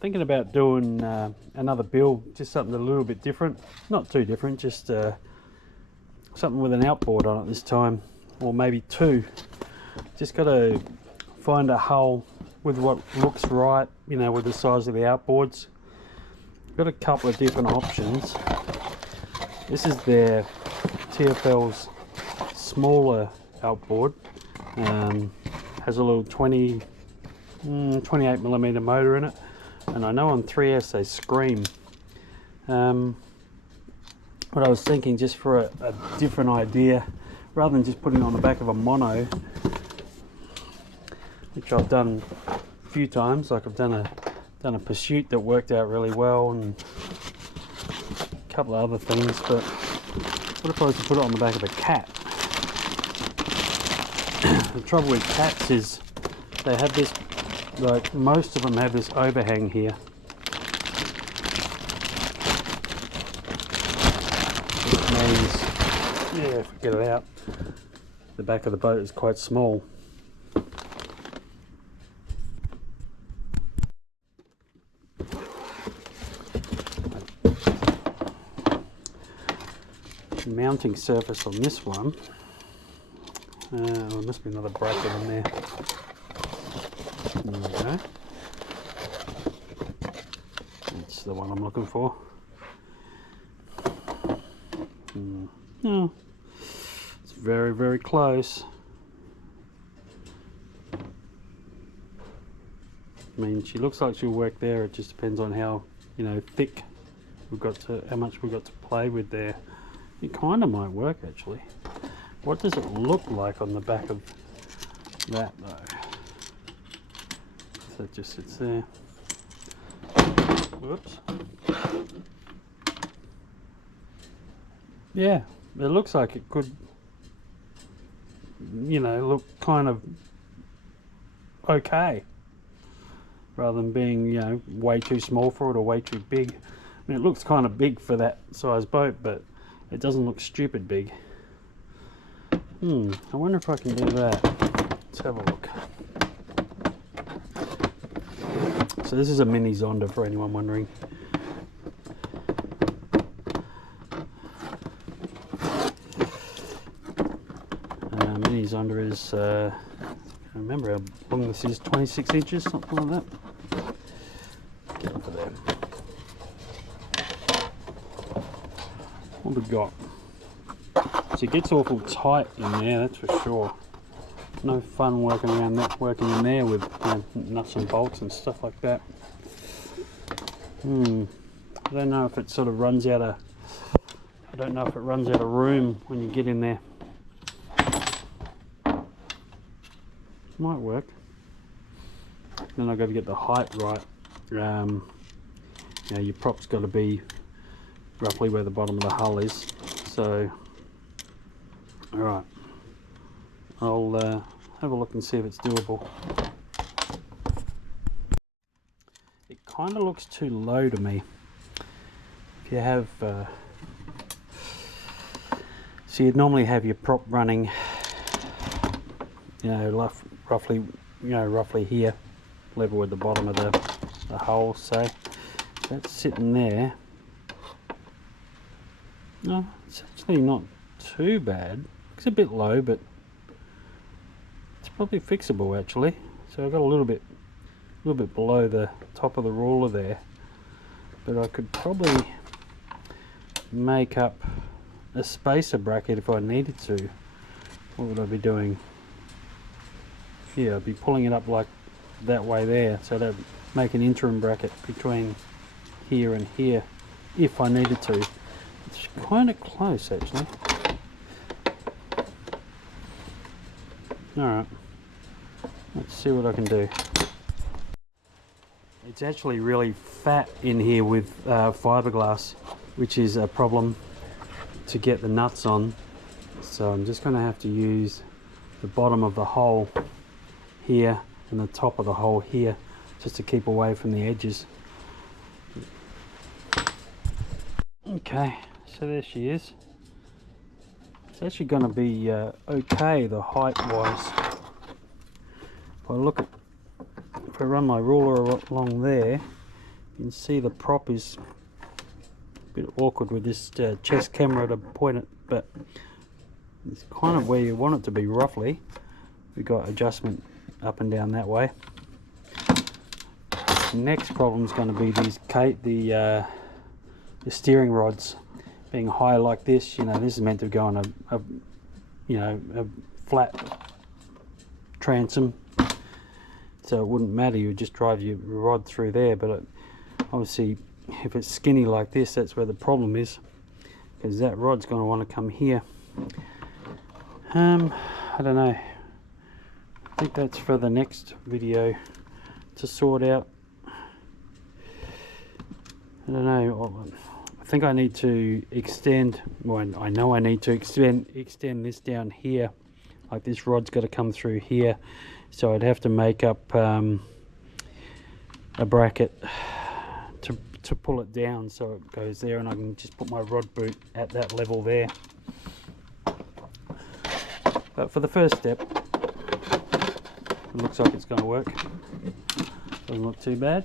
thinking about doing another build, just something a little bit different. Not too different, just something with an outboard on it this time, or maybe two. Just got to find a hull with what looks right, you know, with the size of the outboards. Got a couple of different options. This is their TFL's smaller outboard. Has a little 28mm motor in it, and I know on 3S they scream. But I was thinking, just for a different idea, rather than just putting it on the back of a mono, which I've done a few times, like I've done a Pursuit that worked out really well, and a couple of other things. But what if I was to put it on the back of a cat? The trouble with cats is they have this, like most of them have this overhang here. Which means, yeah, if we get it out, the back of the boat is quite small. The mounting surface on this one, there must be another bracket in there. There we go. That's the one I'm looking for. No, it's very, very close. I mean, she looks like she'll work there. It just depends on how, you know, thick we've got to, how much we've got to play with there. It kind of might work actually. What does it look like on the back of that though? So it just sits there. Whoops. Yeah, it looks like it could, you know, look kind of okay, rather than being, you know, way too small for it or way too big. I mean, it looks kind of big for that size boat, but it doesn't look stupid big. I wonder if I can do that. Let's have a look. So this is a mini Zonda, for anyone wondering. Mini Zonda is, I can't remember how long this is, 26 inches, something like that. Get over there. What we got? So it gets awful tight in there, that's for sure. No fun working around that, working in there with, you know, nuts and bolts and stuff like that. I don't know if it sort of runs out of, I don't know if it runs out of room when you get in there. Might work. Then I've got to get the height right. You know, your prop's got to be roughly where the bottom of the hull is. So, alright, I'll have a look and see if it's doable. It kind of looks too low to me. If you have, so you'd normally have your prop running, you know, roughly here, level with the bottom of the hull. So that's sitting there. No, it's actually not too bad. It's a bit low, but it's probably fixable actually. So I've got a little bit below the top of the ruler there, but I could probably make up a spacer bracket if I needed to. What would I be doing? Here, I'd be pulling it up like that way there, so that'd make an interim bracket between here and here if I needed to. It's kind of close actually. Alright, let's see what I can do. It's actually really fat in here with fiberglass, which is a problem to get the nuts on. So I'm just going to have to use the bottom of the hole here and the top of the hole here, just to keep away from the edges. Okay, so there she is. It's actually going to be okay, the height wise. If I run my ruler along there, You can see the prop is a bit awkward with this chest camera to point it, but it's kind of where you want it to be roughly. We've got adjustment up and down that way. Next problem is going to be these the steering rods being high like this. You know, this is meant to go on a flat transom, so it wouldn't matter. You would just drive your rod through there. But obviously, if it's skinny like this, that's where the problem is, because that rod's going to want to come here. I don't know. I think that's for the next video to sort out. I don't know. I think I need to extend. Well, I know I need to extend this down here. Like this rod's got to come through here, so I'd have to make up a bracket to pull it down so it goes there, and I can just put my rod boot at that level there. But for the first step, it looks like it's going to work. Doesn't look too bad.